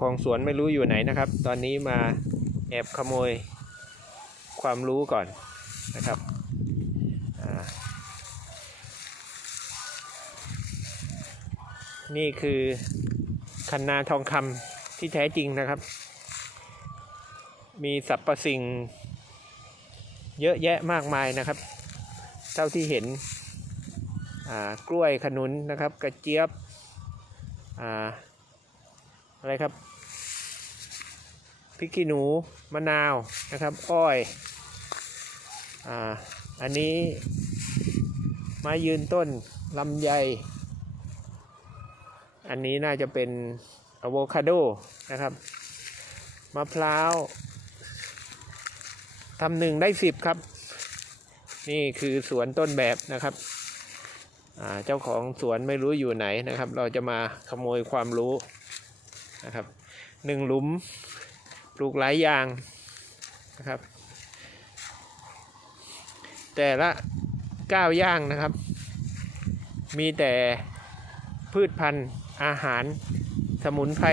ของสวนไม่รู้อยู่ไหนนะครับ ตอนนี้มาแอบขโมยความรู้ก่อนนะครับนี่คือคันนาทองคำที่แท้จริงนะครับ มีสรรพสิ่ง เยอะแยะมากมายนะครับ เท่าที่เห็นกล้วยขนุนนะครับ กระเจี๊ยบ อะไรครับพริกขี้หนูมะนาวนะครับ อ้อยอ่าอันนี้ไม้ยืนต้นลำไย อันนี้น่าจะเป็นอะโวคาโดนะครับมะพร้าวทำหนึ่งได้สิบครับ นี่คือสวนต้นแบบนะครับเจ้าของสวนไม่รู้อยู่ไหนนะครับ เราจะมาขโมยความรู้ นะครับหนึ่งหลุมปลูกหลายอย่างนะครับ แต่ละก้าวย่างนะครับ มีแต่พืชพันธุ์อาหารสมุนไพร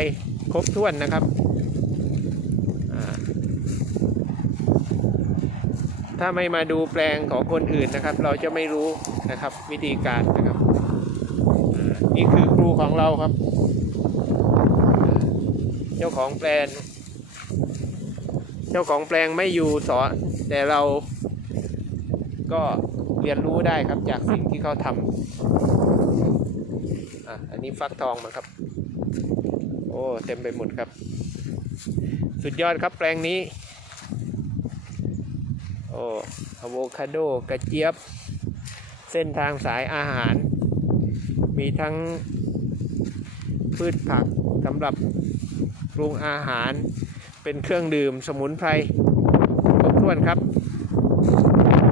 ครบถ้วนนะครับ ถ้าไม่มาดูแปลงของคนอื่นนะครับ เราจะไม่รู้นะครับวิธีการนะครับ นี่คือครูของเราครับ เจ้าของแปลง เจ้าของแปลงไม่อยู่สอน แต่เราก็เรียนรู้ได้ครับจากสิ่งที่เขาทำอะอันนี้ฟักทองมาครับ โอ้เต็มไปหมดครับ สุดยอดครับแปลงนี้ โอ้อะโวคาโดกระเจี๊ยบ เส้นทางสายอาหาร มีทั้งพืชผักสำหรับ ปรุงอาหาร เป็นเครื่องดื่มสมุนไพรครบถ้วนครับ